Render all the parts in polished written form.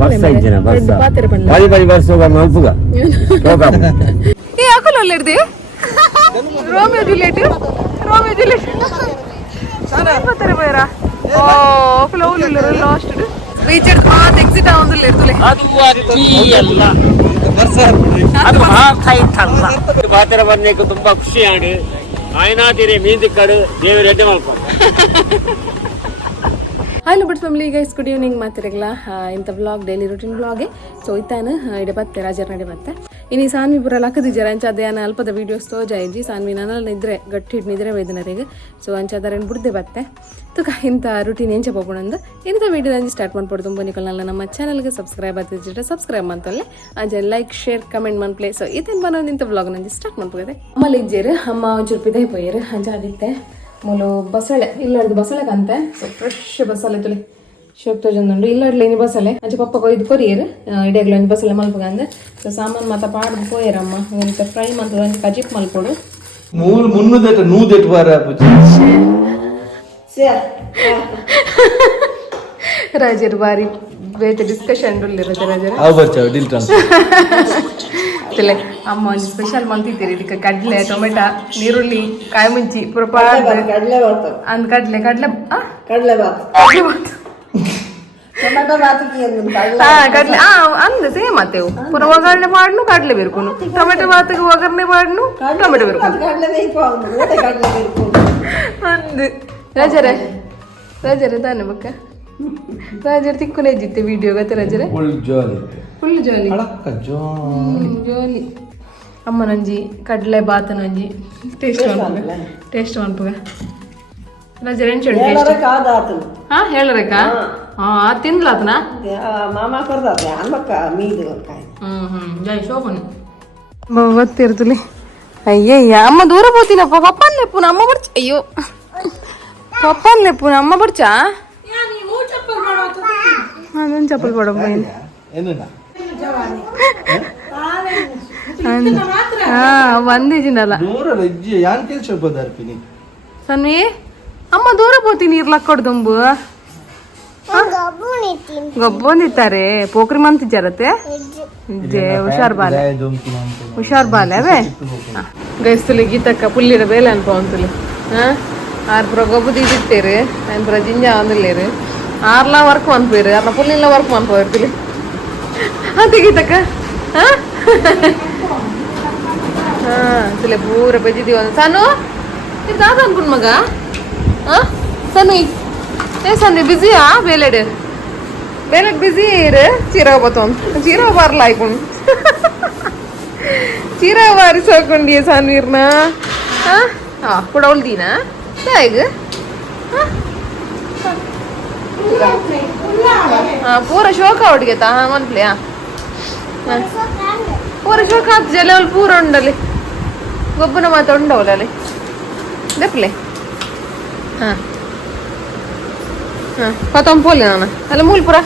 bus ಐತಿನ bus 10 bus ಹೋಗ ಮಲ್ಪುಗ program ಏ ಅಕಲಲ್ಲ ಇರ್ದಿ Romeo Juliet ಸಾರೆ ಬೇರ ಓ ಅಕಲ ಹೋಗ್ಲಿಲ್ಲ ಲಾಸ್ಟ್ ರೀಚೆಡ್ ಮಾತ್ ಎಕ್ಸಿಟ್ ಆಗೋದಿಲ್ಲ ಇರ್ತಲೆ ಅದು ಅಕ್ಕಿ ಅಲ್ಲ ಅದು ಹಾಕೈತಲ್ಲ ಬಾತರ ಬಂದೇಕು ತುಂಬಾ ಖುಷಿ ಆಡು ಆಯ್ನಾತಿರೆ ಮೀದಿಕ್ಕಡು ದೇವರು ಎಡ್ಡೆ ಮಲ್ಕೊಂಡು hello Bhat family guys good evening ಮಾತಿರಗಲ್ಲ ಇಂಥ ವ್ಲಾಗ್ ಡೈಲಿ ರೂಟೀನ್ ವ್ಲಾಗೆ ಸೊ ಇತ್ತಾನು ಇಡೆ ಬತ್ತೆ ರಾಜರ್ ನಡೆ ಬತ್ತೆ ಇನ್ನು ಸಾನ್ವಿ ಪೂರ ಲಕ್ಕದಿಜ್ಜರ ಅಂಚ ಅದೇನ ಅಲ್ಪದ ವೀಡಿಯೋಸ್ ತೋಜ ಇಜ್ಜಿ ಸಾನ್ವಿ ನನ್ನ ನಿದ್ರೆ ಗಟ್ಟಿ ನಿದ್ರೆ ವೈದ್ಯನರಿಗೆ ಸೊ ಅಂಚ ಅದರ ಬುಡ್ದೆ ಬತ್ತೆ ತುಕ ಇಂಥ ರೂಟೀನ್ ಎಂಚ ಪೋಪುಣಂದು ಇಂಥ ವೀಡಿಯೋ ಅಂಜಿ ಸ್ಟಾರ್ಟ್ ಮಾಡ್ಕೊಡು ತುಂಬ ನಿಕಲ್ನಲ್ಲ ನಮ್ಮ ಚಾನಲ್ಗೆ ಸಬ್ಸ್ಕ್ರೈಬ್ ಆಗ್ತಿದ್ರೆ ಸಬ್ಸ್ಕ್ರೈಬ್ ಮಾಡ್ತಲ್ಲೇ ಅಂಚೆ ಲೈಕ್ ಶೇರ್ ಕಮೆಂಟ್ ಮಾಡ್ಪ್ಲೇ ಸೊ ಇದೇನು ಬನ್ನೋದು ಇಂಥ ವ್ಲಾಗ್ ನಂಜಿ ಸ್ಟಾರ್ಟ್ ಮಾಡ್ಬೋದೆ ಅಮ್ಮ ಇಜ್ಜೇರು ಅಮ್ಮ ಒಂಚೂರು ಪಿದೈ ಪೋಯರು ಅಂಚ ಆದಿತ್ತೆ ಮೂಲು ಬಸಳೆ ಇಲ್ಲಾಡ್ದು ಬಸಳೆ ಕಂತೆ ಸೊ ಫ್ರೆಶ್ ಬಸಳೆ ತುಳಿ ಶೋಕ್ ತೋಜೊಂದುಂಡು ಇಲ್ಲಾಡ್ಲಿ ಇನಿ ಬಸಳೆ ಅಂಚೆ ಪಪ್ಪ ಕೊಯ್ದು ಕೊರಿಯರು ಇಡಗ್ಲ ಒಂದು ಬಸಳೆ ಮಲ್ಪಗ ಅಂದೆ ಸೊ ಸಾಮಾನು ಮಾತ ಪಾಡ್ದು ಪೋಯರಮ್ಮ ಇಂತ ಫ್ರೈ ಮಾಡ್ತದೆ ಅಂಚೆ ಕಜಿಪ್ ಮಲ್ಪೊಡು ಮುನ್ನೂದೆಟ್ ನೂದೆಟ್ ಬಾರ ರಾಜರು ಬಾರಿ ಬೇತೆ ಡಿಸ್ಕಷನ್ ರಾಜರು ತಿಲೆ ಅಮ್ಮ ಒಂದು ಸ್ಪೆಷಲ್ ಮಲ್ತಿದ್ದೀರಿ ಇದಕ್ಕೆ ಕಡಲೆ ಟೊಮೆಟೊ ನೀರುಳ್ಳಿ ಕಾಯಿ ಮುಂಚಿ ಪುರಪ ಅಂದ್ ಕಡಲೆ ಕಡಲೆ ಅಂದ ಸೇಮ್ ಅತ್ತೇವು ಪುರ ಒಗ್ಗರಣೆ ಮಾಡ್ನು ಕಡಲೆ ಬೇರ್ಕೊನು ಟೊಮೆಟೊ ಬಾತಿಗೆ ಒಗ್ಗರಣೆ ಮಾಡ್ನು ಟೊಮೆಟೊ ಬೇರ್ಕೊನು ಅಂದ್ ರಾಜರೇ ತಾನೆ ಬಕ್ಕ ರಾಜರ್ ತಿಕ್ಕುನೇ ಇದ್ದಿತ್ತೆ ವಿಡಿಯೋ ಗತ್ತೆ ರಾಜರೇ ಫುಲ್ ಜಾಲಿ ಜಾಲಿ ಅಮ್ಮ ನಂಜಿ ಕಡಲೆ ಬಾತ ನಂಜಿ ಟೇಸ್ಟ್ ಅನ್ಪಗ ರಾಜರ್ ಎಂಚು ಹಾ ಹೇಳರೇಕ ತಿನ್ಲಾತನ ಜೈ ಶೋಭನ್ ಗೊತ್ತಿರ್ತಲಿ ಅಯ್ಯಯ್ಯ ಅಮ್ಮ ದೂರ పోతీనಪ್ಪ ಪಪ್ಪನ್ ಲೆಪ್ಪುನ ಅಮ್ಮ ಬರ್ಚ ಅಯ್ಯೋ ಪಪ್ಪನ್ ಲೆಪ್ಪುನ ಅಮ್ಮ ಬರ್ಚ ಅದೊಂದು ಚಪ್ಪಲ್ ಪಡಮ್ಮ వందిజినల సన్వి అమ్మ దూర పోతి నీరు లక్కొడుదుంబు గబ్బొందిత్ತಾರೆ ಪೋಕ್ರಿ ಮಂತಿಜ್ಜರತ್ತೆ ಇಜ್ಜೆ ಹುಷಾರ್ ಬಾಲೆ ಅವೇ ಗೈಸ್ತುಲಿ ಗೀತಕ್ಕ ಪುಲ್ಲಿರ ಬೇಲೆ ಅನ್ಪವಂತುಲಿ ಆರ್ ಪುರ ಗೊಬ್ಬು ತೀದಿತ್ತೇರು ఆయన ಪುರ ಜಿಂಜ ಅಂದಿಲ್ಲೇರು ಆರ್ಲ ವರ್ಕ್ ಮನ್ಪೇರು ಆರ್ಲ ಪುಲ್ಲಿಲ್ಲ ವರ್ಕ್ ಮನ್ಪೋರ್ತಿಲಿ ಅಂತೆ ಗೀತಕ್ಕ ತಿಲೆ ಪೂರ ಬೆಜ್ಜಿದೀವ ಸನು ದಾದ ಅನ್ಕೊಂಡ್ ಮಗ ಸನು ಏ ಸನ್ನಿ ಬಿಸಿಯಾ ಬೇಲೆಡ್ ಬಿಸಿ ಇರು ಚೀರಾಗ ಬತ್ತೊಂದು ಚೀರಾಗ ಬಾರ್ಲ ಆಯ್ಕೊಂಡು ಚೀರಾಗ ಬಾರಿಸೋಕೊಂಡಿಯ ಸನ್ವೀರ್ನ ಕೊಡವಲ್ದೀನ ಹೇಗ ಪೂರ ಶೋಕ ಒಟ್ಟಿಗೆತಾ ಮನ್ಪ್ಲೆ ಪೂರ ಶೋಕ ಹಾಕ್ ಜಲ ಪೂರ ಉಂಡಲ್ಲಿ ಗೊಬ್ಬನ ಮಾತ ಉಂಡವಲ್ಲಿ ದೆಪ್ಲೆ ಕೊತ್ತಂಬ ಪೋಲಿ ನಾನು ಅಲ್ಲ ಮೂಲ್ಪುರ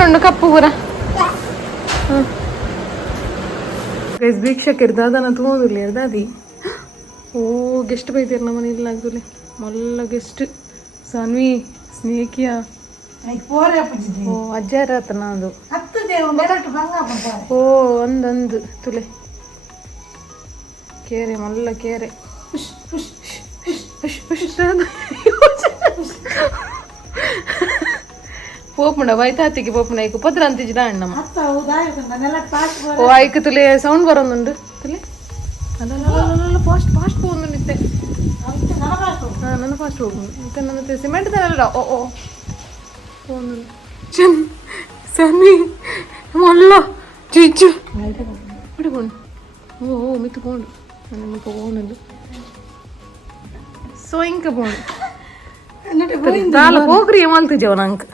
ಉಂಡು ಕಪ್ಪು ಪೂರ ಭಿಕ್ಷಕರು ದಾದನ ತಗೊಂಡಿರ್ಲಿ ದಾದಿ ಓ ಗೆಸ್ಟ್ ಬೈತೀರಿ ನಮ್ಮ ಮನೇಲಿ ಆಗ್ದಲ್ಲಿ ಮಲ್ಲ ಗೆಸ್ಟ್ ಸಾನ್ವಿ ಸ್ನೇಹಿಯ ಓ ಅಜ್ಜಾರ ಆತನ ಅದು ಓ ಒಂದೊಂದು ತುಲೆ ಕೇರೆ ಮಲ್ಲ ಕೇರೆ పోపుండ వైతాతికి పోపుండ ఐకు పత్ర అంతించడా అన్నమ్మ ఓ ఐకు తులే సౌండ్ బరుందుండు తులే అలా ఫాస్ట్ పోందుండు ఇత్తే ನನ್ನ ಫಾಸ್ಟ್ ಹೋಗುದು ಮತ್ತೆ ನನ್ನ ಸಿಮೆಂಟ್ ತರಲ್ಲ ಓ పోందుండు చన్ సన్ని మల్ల చిచ్చు ఇప్పుడు పోండు ఓ మిత్తు పోండు నన్ను పోండు సో ఇంక పోండు ದಾಲ ಪೋಕ್ರಿ ಮಲ್ತಿದ್ದೇವ ನಂಗೆ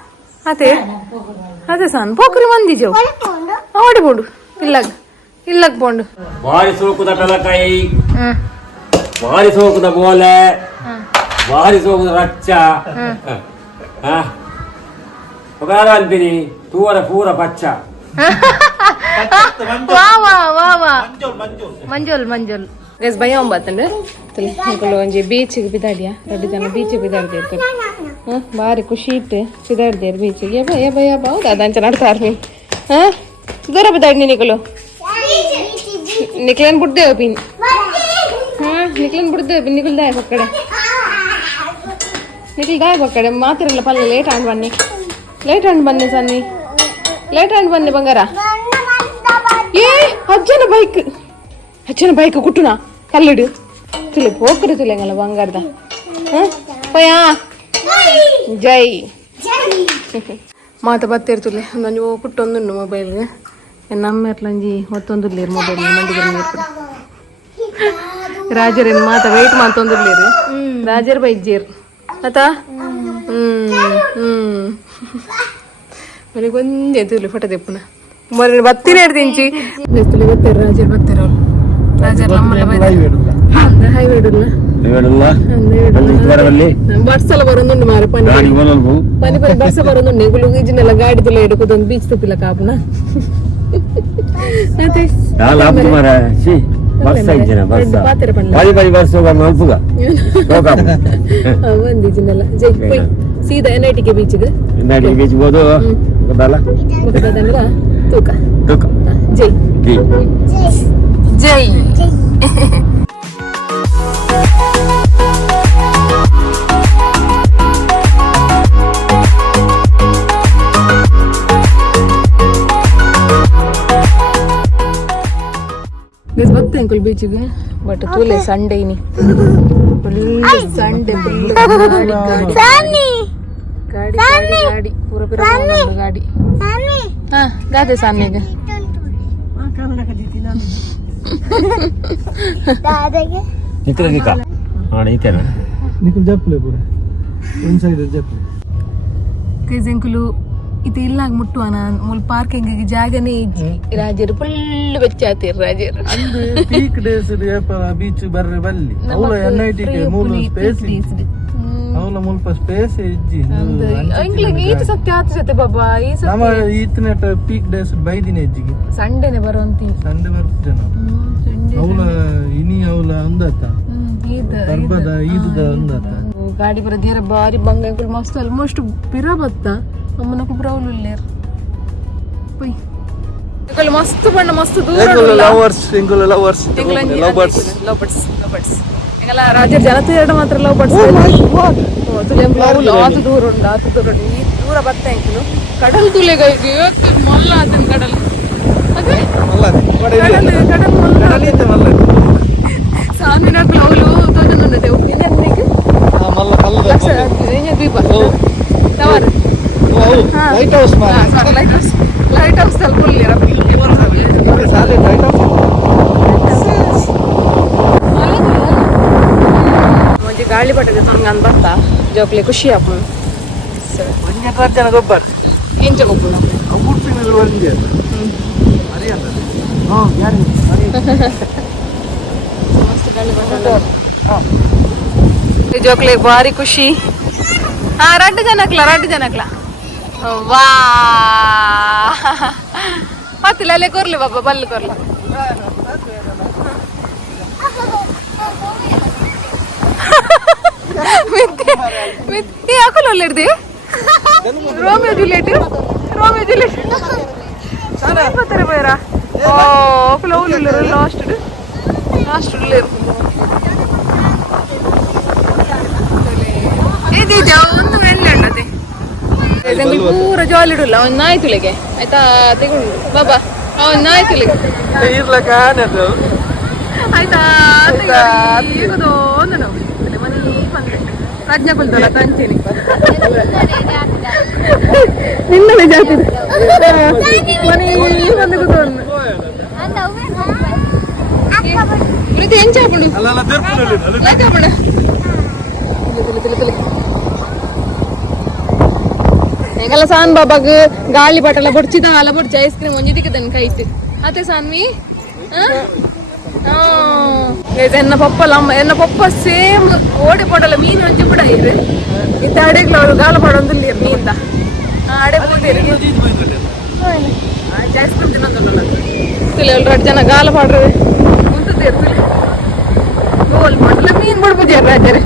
ಅದೇ ಸಣ್ಣ ಪೋಕ್ರಿ ಮಂದಿದ್ದೇವು ಓಡಿ ಬೋಡು ಇಲ್ಲಗ್ ಬೋಂಡು ಭಾರಿ ಸೋಕುದ ಕಲಕಾಯಿ ಭಾರಿ ಸೋಕುದ ಬೋಲೆ ಭಾರಿ ಸೋಕುದ ರಚ್ಚ ಅಂತೀನಿ ತೂರ ಪೂರ ಪಚ್ಚ ಮಂಜೋಲ್ ಗಸ್ ಭಯ ಒಂಬತ್ತಂದ್ರೆ ಒಂಜಿ ಬೀಚಿಗೆ ಬಿದ್ದಾಡಿಯಾ ದೊಡ್ಡ ಜನ ಬೀಚಿಗೆ ಬಿದ್ದಾಡ್ತಿರ್ತಾರೆ ಭಾರಿ ಖುಷಿ ಇಟ್ಟು ಸಿದಾಡ್ದೇರು ಬೀಚಿಗೆ ಯಬ್ಬ ಯಬ್ಬ ಯಬ್ಬ ಹೌದಾ ಅದಂಚ ನಡ್ತಾರೆ ನೀನು ಹಾಂ ದೂರ ಬದ್ದಾಡಿ ನಿಕಲು ನಿಕ್ಲೇನು ಬಿಡ್ದೇವು ಪಿನ್ ಹಾಂ ನಿಕ್ಲೇನು ಬಿಡ್ದೇವು ಪಿನ್ ನಿಕಲ್ ದಾಯ ಪಕ್ಕಡೆ ನಿಕಲ್ ದಾಯ ಪಕ್ಕಡೆ ಮಾತಿರಲ್ಲ ಪಲ್ಲೆ ಲೇಟ್ ಆಂಡ್ ಬನ್ನಿ ಸನ್ನಿ ಲೇಟ್ ಆಂಡ್ ಬನ್ನಿ ಬಂಗಾರ ಏ ಅಜ್ಜನ ಬೈಕ್ ಕುಟ್ಟುನಾ ಕಲ್ಲಿಡು ತುಳಿ ಹೋಗ್ರಿ ತುಳಿಯಂಗಲ್ಲ ಬಂಗಾರದ ಹಾಂ ಪಯ್ಯ ಜೈ ಮಾತ ಬತ್ತಿರ್ತುಲೆ ನಂಜು ಕುಟ್ಟೊಂದುಂಡು ಮೊಬೈಲ್ಗೆ ನಮ್ಮ ಎಟ್ಲಂಜಿ ಮತ್ತೊಂದುರ್ಲೇರು ಮೊಬೈಲ್ ಮಂಡಿಗೆ ರಾಜರೇನು ಮಾತ ವೆಯ್ಟ್ ಮಾತೊಂದುರ್ಲೇರು ರಾಜರ್ ಬೈಜೇರು ಆತಾ ಮನೆಗೊಂದೇ ತುಳಿ ಫೋಟೋ ತೆಪ್ಪುನ ಮರ ಬತ್ತಿನ ಹಿಡ್ದಿಂಚಿ ತುಳಿ ಬತ್ತೇರು ರಾಜರ್ ಬತ್ತೇರು ಅವ್ರು ರಾಜರ್ ನಮ್ಮಲ್ಲ ಹೈವೇ ಬಸ್ ಎಲ್ಲ ಬರೋದುಂಡು ಮಾರ ಪನಿ ಬಸ್ ಬರೋದುಂಡು ಗುಳು ಈಜಿನೆಲ್ಲ ಗಾಡಿ ತುಲ ಹಿಡ್ಕೋದೊಂದು ಬೀಚ್ ತುಪ್ಪಿಲ್ಲ ಕಾಪುನ ಒಂದಿಜಿನೆಲ್ಲ ಜೈ ಪೋಯ್ ಸೀದಾ ಎನ್ಐಟಿಗೆ ಬೀಚ್ಗೆ ಹೋದು ತೂಕ ಜೈ ಜೈ ಬರ್ತೇನೆ ಅಂಕಲ್ ಬೀಚಿಗೆ ಬಟ್ ತೂಲೆ ಸಂಡೇ ಇನಿ ಸಂಡೇ ಗಾಡಿ ಪೂರ ಗಾಡಿ ಹಾ ಗಾದೆ ಸಾನ್ನಿಗೆ ಅಂಕುಲು ಇದು ಇಲ್ಲ ಮುಟ್ಟುವನ ಮೂಲ ಪಾರ್ಕಿಂಗ್ ಜಾಗನೇ ಇಜ್ಜಿ ರಾಜರು ಫುಲ್ ಬೆಚ್ಚಾತಿರ್ ರಾಜರು ಪೀಕ್ ಡೇಸ್ ಬೀಚ್ ಬರ್ರೆ ಬಲ್ಲಿ ಅವಳ ಎನ್ಐಟಿಗೆ ಮೂಲ ಸ್ಪೇಸ್ ಅವಳ ಮುಲ್ಪ ಸ್ಪೇಸ್ ಇಜ್ಜಿ ಇಂಗ್ಲಿಗೆ ಈತ ಸತ್ಯ ಆತ ಜೊತೆ ಬಾಬಾ ಈ ನಮ್ಮ ಈತನೆಟ ಪೀಕ್ ಡೇಸ್ ಬೈದಿನ ಇಜ್ಜಿಗೆ ಸಂಡೇನೆ ಬರುವಂತಿ ಸಂಡೇ ಬರ್ತೇನೆ ನಾವು ಅವಳ ಇನಿ ಅವಳ ಅಂದತ ಬರ್ಬದ ಈದ ಅಂದತ ಗಾಡಿ ಬರದೇರ ಬಾರಿ ಬಂಗಗಳು ಮಸ್ತ್ ಆಲ್ಮೋಸ್ಟ್ ಪಿರ ಬತ್ತ ಅಮ್ಮನಕು ಬ್ರೌಲ್ ಇಲ್ಲೇರ್ ಪೈ ಕಲ್ ಮಸ್ತ್ ಬಣ್ಣ ಮಸ್ತ್ ದೂರ ಲವರ್ಸ್ ಸಿಂಗಲ್ ಲವರ್ಸ್ ಲವರ್ಸ್ ಎಂಗಲ ರಾಜರ್ ಜನತೆ ಎರಡು ಮಾತ್ರ ಲವ್ ಬರ್ಡ್ಸ್ ತುಲೆಂ ಬ್ರೌಲ್ ಆತು ದೂರ ಉಂಡು ಈ ದೂರ ಬತ್ತ ಎಂಕಲು ಕಡಲ್ ತುಲೆಗ ಇವತ್ತು ಮೊಲ್ಲ ಆತನ ಕಡಲ್ ಅದೇ ಕಡಲ್ ಮೊಲ್ಲ ಸಾವಿನ ಕ್ಲೌಲು ತೋಜನಂದೆ ಇನ್ನೆನ್ನಿಗೆ ಮಲ್ಲ ಕಲ್ಲದ ಏನೇ ದೀಪ tower lighthouse lighthouse ತಲುಪಲ್ಲಿ ಮಂಜಿ ಗಾಳಿ ಪಟ್ಟದ ಹಂಗೆ ಅಂದ್ ಬರ್ತಾ ಜೋಕ್ಲಿ ಖುಷಿ ಆಪ ಜನ ಗೊಬ್ಬರ ಎಂಚ ಗೊಬ್ಬರ ಮಸ್ತ್ ಗಾಳಿ ಪಟ್ಟ ಜೋಕ್ಲಿ ಭಾರಿ ಖುಷಿ ಹಾ ರಡ್ಡು ಜನಕ್ಲ ವಾ ಮತ್ತಿಲ್ಲ ಅಲ್ಲೇ ಕೊರ್ಲಿ ಬಾಬಾ ಬಲ್ಲು ಕೊರ್ಲ ಹಾಕಲು ಒಳ್ಳೆಡ್ದಿ ರೋಮಿಯೋ ಜೂಲಿಯಟ್ ಬರ್ತಾರೆ ಬೇರ ಲಾಸ್ಟ್ ಇದೀಗ ಒಂದು ಎಣ್ಣೆ ಉಂಟದೆ ಪೂರ ಜಾಲಿ ಇಡಲ್ಲ ಒಂದು ನಾಯಿ ತುಳಿಗೆ ಆಯ್ತಾ ತೆಗೊಂಡು ಬಾಬಾ ಒಂದು ನಾಯಿ ತುಳಿಗೆ ಆಯ್ತಾ ಈಗದು ಒಂದು ನಾವು ಮನೆ ಬಂದೆ ಪ್ರಜ್ಞೆ ಕುಲ್ತಲ್ಲ ಕಂಚೇನಿ ನಿನ್ನದೇ ಜಾತಿ ಮನೆ ಬಂದು ಕೂತ್ಕೊಂಡು ಪ್ರೀತಿ ಹೆಂಚ ಹಾಕೊಂಡು ಎಂಗಲ್ಲ ಸಾನ್ ಬಾಬಾಗ ಗಾಳಿ ಪಟಲ ಬೊಡ್ಚಿದ ಅಲ ಬೊಡ್ಚ ಐಸ್ ಕ್ರೀಮ್ ಒಂಜಿ ದಿಕ್ಕದನ್ ಕೈಟ್ ಅತ್ತೆ ಸಾನ್ವಿ ಎನ್ನ ಪಪ್ಪ ಸೇಮ್ ಓಡಿ ಪಡಲ್ಲ ಮೀನು ಒಂಜಿ ಬಿಡ ಇರು ಇತ್ತ ಅಡೆಗ್ಲ ಅವರು ಗಾಲ ಪಡೊಂದಿಲ್ಲ ಮೀನ್ದ ಅಡೆ ಬಂದಿರಿ ಐಸ್ ಕ್ರೀಮ್ ತಿನ್ನೋದಲ್ಲ ತುಲೆ 2 ಜನ ಗಾಲ ಪಾಡ್ರೆ ಮುಂತದೇರು ತುಲೆ ಗೋಲ್ ಮಾಡಲ್ಲ ಮೀನ್ ಬಿಡ್ಬೋದು ರಾಜರೇ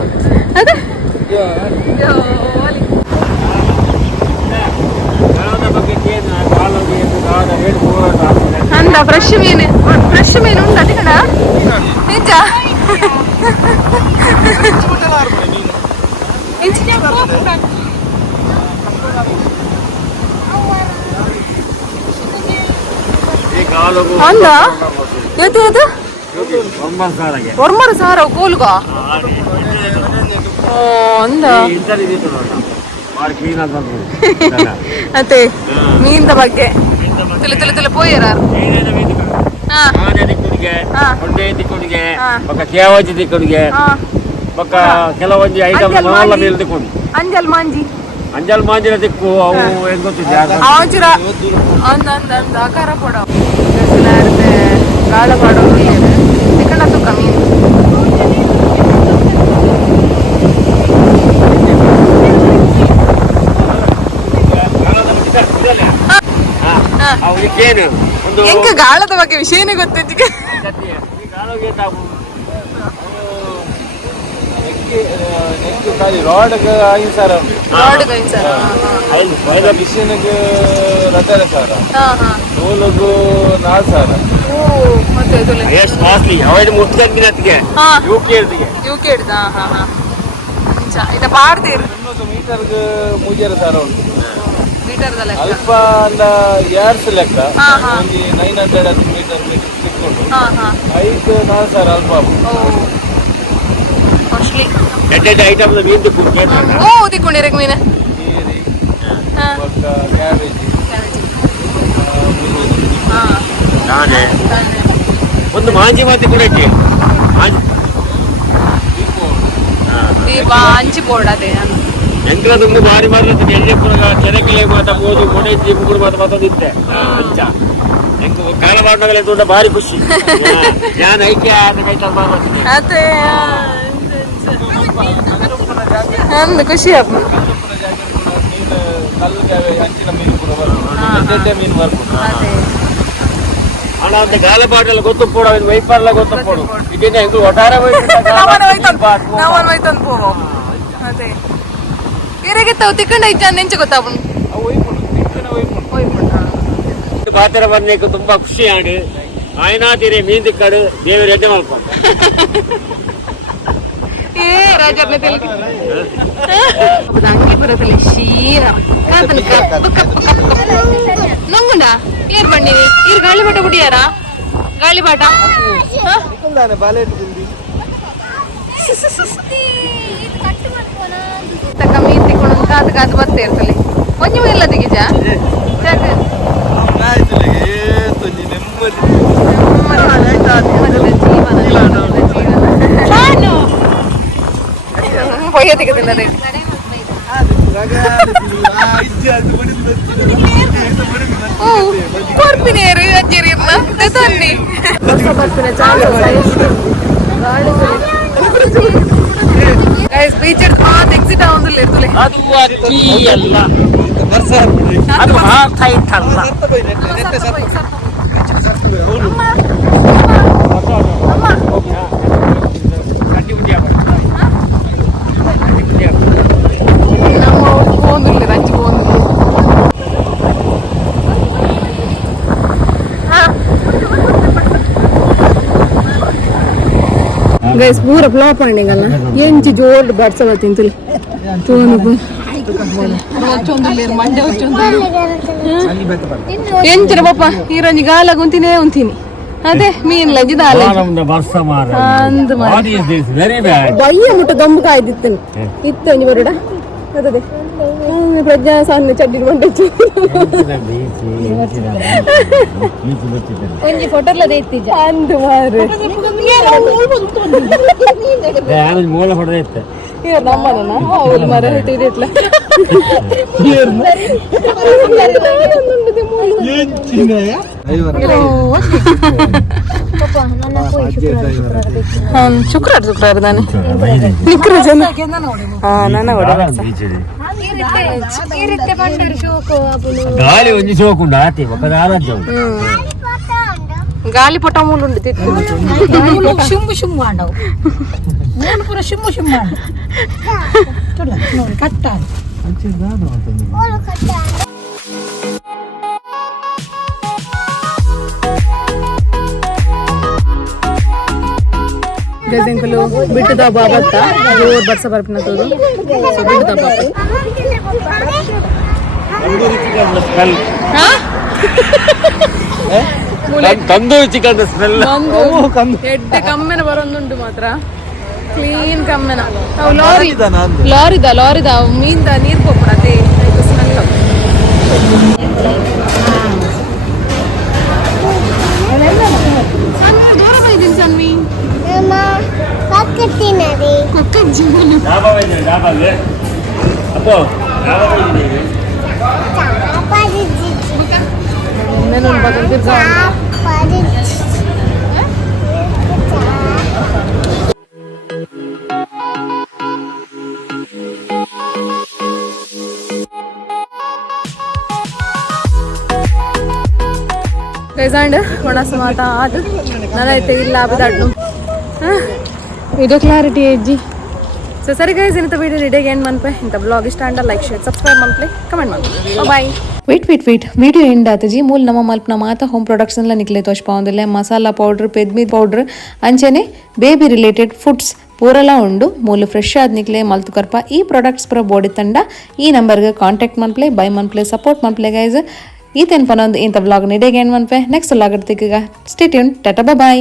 ಅದೇ ಫ್ರೆಶ್ ಮೀನು ಉಂಟು ಅದೇ ಕಣ ನಿಜ ಅಂದ ಇವತ್ತು ಒರ್ಮರು ಸಾರ ಕೋಲ್ಗ ಅಂದ ಅತ್ತೆ ಮೀನ್ದ ಬಗ್ಗೆ ತಿಳಿ ಪೋಯರ ಕೇವಜಿ ತಿಕ್ಕೊಡಿಗೆ ಪಕ್ಕ ಕೆಲವೊಂದು ಐಟಮ್ ಮೇಲೆ ತಿಕ್ಕೊಂಡು ಅಂಜಲ್ ಮಾಂಜಿ ಅಂಜಲ್ ಮಾಂಜಿನ ತಿಕ್ಕು ಅವು ಹೆಂಗ್ ಗೊತ್ತಿದ್ದೆ ಆಚುರ ಅಂದ ಆಕಾರ ಕೊಡ ಗಾಳ ಮಾಡೋ ತಿಕ್ಕಣ ತುಕ್ಕ ಮೀನು ಎಂಕ ಗಾಳದ ಬಗ್ಗೆ ವಿಷಯನೇ ಗೊತ್ತಿತ್ತು ರಾಡ್ ಸರ್ ರಾಡ್ ಮಿಷಿನ್ಗೆ ರಥರ ಸರ್ ನೂಲುಗು 4 ಸಾವಿರ ಇದು ಪಾಡ್ತೀರಿ ಮೀಟರ್ಗೆ 3000 ಸಾವಿರ ಉಂಟು ಮೀಟರ್ದಲ್ಲ ಅಲ್ಪ ಅಂದ ಯಾರ್ಸ್ ಲೆಕ್ಕ ಒಂದು 900 ಮೀಟರ್ ತಿಕ್ಕೊಂಡು 5-4 ಸಾವಿರ ಅಲ್ಪ ಕಾಸ್ಟ್ಲಿ ಐಟಮ್ ಮೀನು ತಿಕ್ಕೊಂಡು ಓ ತಿಕ್ಕೊಂಡಿರಕ್ ಮೀನು ನೀರಿ ಪಕ್ಕ ಕ್ಯಾಬೇಜ್ ನಾನೇ ಒಂದು ಮಾಂಜಿ ಮಾತಿ ಕೊಡಕ್ಕೆ ದೀಪ ಹಂಚಿ ಬೋರ್ಡ್ ಎಂಕ್ಲ ತುಂಬ ಮಾರಿ ಮಾರ್ಲತ್ತೆ ಎಣ್ಣೆ ಪುರಗ ಚೆರಕಲೆ ಮಾತಾಡ್ಬೋದು ಮೊಡೆ ಮುಗುಡು ಮಾತಾಡ್ತಿದ್ದೆ ಅಂಚ ಎಂಕ್ ಕಾಲ ಮಾಡಿದಾಗಲೇ ದೊಡ್ಡ ಭಾರಿ ಖುಷಿ ನಾನು ಐಕ್ಯ ಅದೇ ಅಂದ ಖುಷಿ ಹಬ್ಬ ಹಂಚಿನ ಮೀನು ಕೂಡ ಬರ್ತದೆ ಮೀನು ಬರ್ತದೆ ಹಣ ಅಂತ ಗಾಲ ಪಾಟೆಲ್ಲ ಗೊತ್ತು ಪೋಡ ವೈಪರ್ಲ ಗೊತ್ತು ಪೋಡು ಇದನ್ನ ಹೆಂಗ್ ಒಟ್ಟಾರೆ ಅದೇ ಇರಗಿತ್ತಾವ ತಿಕ್ಕಂಡ ಇಜ್ಜ ನೆಂಚ ಗೊತ್ತಾವನು ಪಾತ್ರ ಬರ್ಲಿಕ್ಕೆ ತುಂಬಾ ಖುಷಿ ಆಡು ಆಯ್ನಾತೀರಿ ಮೀನ್ ತಿಕ್ಕಡು ದೇವರು ಎಡ್ಡೆ ಮಾಡ್ಕೊಂಡು ಏ ರಾಜರ್ನ ತೆಲುಗು ಅಂಗಿ ಬರೋದಿಲ್ಲ ಶೀರ ನೊಂಗುಂಡ ಏರ್ ಬಂಡಿವಿ ಈರ್ ಗಾಳಿ ಬಾಟ ಕುಡಿಯಾರ ಗಾಳಿ ಬಾಟ ತಕ್ಕ ಮೀನ್ ತಿಕ್ಕೊಂಡು ಕಾದು ಬರ್ತಾ ಇರ್ತಲ್ಲಿ ಒಂಜಿ ಇಲ್ಲ ದಿಗಿಜ ಪೊಯ್ಯ ತೆಗೆದಿಲ್ಲ ಕೊರ್ಪಿನೇರು ಅಜ್ಜರಿರ್ನ ತನ್ನಿ ಗೈಸ್ ಬೀಚ್ ಆತ್ ಎಕ್ಸಿಟ್ ಆಗೋದಿಲ್ಲ ಇರ್ತಲೆ ಅದು ಅಕ್ಕಿ ಅಲ್ಲ ಅದು ಹಾಕೈತ್ ಅಲ್ಲ ಗೈಸ್ ಪೂರ ಫ್ಲಾಪ್ ಆಂಡಿಂಗಲ್ಲ ಎಂಚಿ ಜೋರ್ ಬಡ್ಸವ ತಿಂತಲಿ ಎಂಚರ ಪಾಪ ಈರಂಜಿ ಗಾಲಾಗ ಉಂತಿನೇ ಉಂತೀನಿ ಅದೇ ಮೀನ್ ಲಂಜಿ ದಾಲ ಬಯ್ಯ ಮುಟ್ಟ ಗಂಬು ಕಾಯ್ದಿತ್ತೇನೆ ಇತ್ತು ಒಂಜಿ ಬರುಡ ಅದೇ ಪ್ರಜ್ಞಾ ಸಾಧನೆ ಚಡ್ಡಿ ಮಂಟಚ್ಚು ಒಂಜಿ ಫೋಟೋಲ್ಲ ದೇತ್ತಿಜ ಅಂದು ಮಾರು ಮೂಲ ಫೋಟೋ ಇತ್ತು ನಮ್ಮನ ಅವ್ರು ಮರ ಹಿಟ್ಟಿಟ್ಲ ಶುಕ್ರವಾರ ತಾನೆ ನಿಕ್ರ ಜನ ಹಾ ನನ್ನ ಗಾಳಿ ಒಂಜಿ ಸೋಕುಂಡು ಆತಿ ಒಕ್ಕದ ಆರಾಧ್ಯ ಗಾಳಿ ಪಟ ಮೂಲು ಶುಂಬು ಶುಂಬು ಮಾಡವು ಮೂಲು ಪೂರ ಶುಂಬು ಶುಂಬು ನೋಡಿ ಕಟ್ಟ ಗೈಸ್ ಎಂಕಲು ಬಿಟ್ಟು ದ ಬಾಬತ್ತ ಜೋರ್ ಬರ್ಸ ಬರ್ಪಿನ ತೋದು ಸೊ ಬಿಟ್ಟು the Baba tandoori chicken smell ಎಡ್ಡೆ ಕಮ್ಮೆನ ಬರೋದುಂಟು ಮಾತ್ರ ಕ್ಲೀನ್ ಕಮ್ಮೆನ ಅವು ಲಾರಿದ ಮೀನ್ದ ನೀರು ಹೋಗ್ಬಿಡ ಅದೇ ಸ್ಮೆಲ್ ದೂರ ಬೈದಿನಿ ಸನ್ವಿ ಗೈಸಾಂಡ್ ಒಣಸು ಮಾತ ಅದು ನನೈತೆ ಇಲ್ಲ ಬಿದ್ದಾಡ್ನು ವಿಡಿಯೋ ಕ್ಲಾರಿಟಿ ಅಜ್ಜಿ ಸೊ ಸರಿ ಗೈಸ್ ಇಂಥ ವಿಡಿಯೋ ಇಡೀಗೆ ಎಂಡ್ ಮನ್ಪೆ ಇಂಥ ಬ್ಲಾಗ್ ಇಷ್ಟ ಅಂಡ ಲೈಕ್ ಶೇರ್ ಸಬ್ಸ್ಕ್ರೈಬ್ ಮನ್ಪ್ಲೆ ಕಮೆಂಟ್ ಮಾಡಿ ಬಾಯ್ ವೇಟ್ ವಿಡಿಯೋ ಎಂಡ್ ಆತಜಿ ಮೂಲ ನಮ್ಮ ಮಲ್ಪನ ಮಾತ ಹೋಮ್ ಪ್ರೊಡಕ್ಟ್ಸ್ನೆಲ್ಲ ನಿಕ್ಲೆ ತೋಚ್ಪಾವುದಿಲ್ಲ ಮಸಾಲಾ ಪೌಡ್ರ್ ಪೆದ್ಮಿ ಪೌಡ್ರ್ ಅಂಚೆನೆ ಬೇಬಿ ರಿಲೇಟೆಡ್ ಫುಡ್ಸ್ ಪೂರೆಲ್ಲ ಉಂಡು ಮೂಲ ಫ್ರೆಶ್ ಆದ ನಿಕ್ಲೆ ಮಲ್ತು ಕರ್ಪ ಈ ಪ್ರಾಡಕ್ಟ್ಸ್ ಪುರ ಬೋಡಿ ತಂಡ ಈ ನಂಬರ್ಗೆ ಕಾಂಟ್ಯಾಕ್ಟ್ ಮನ್ಪ್ಲೆ ಬೈ ಮನ್ಪ್ಲೆ ಸಪೋರ್ಟ್ ಮನ್ಪ್ಲೆ ಗೈಸ್ ಈತೇನು ಪನೊಂದು ಇಂಥ ಬ್ಲಾಗ್ ನಿಡೇಗೆ ಎಂಡ್ ಮನ್ಪೆ ನೆಕ್ಸ್ಟ್ ಲಾಗಡ್ತಿಗ ಸ್ಟೇ ಟ್ಯೂನ್ ಟಾಟಾ ಬಾಯ್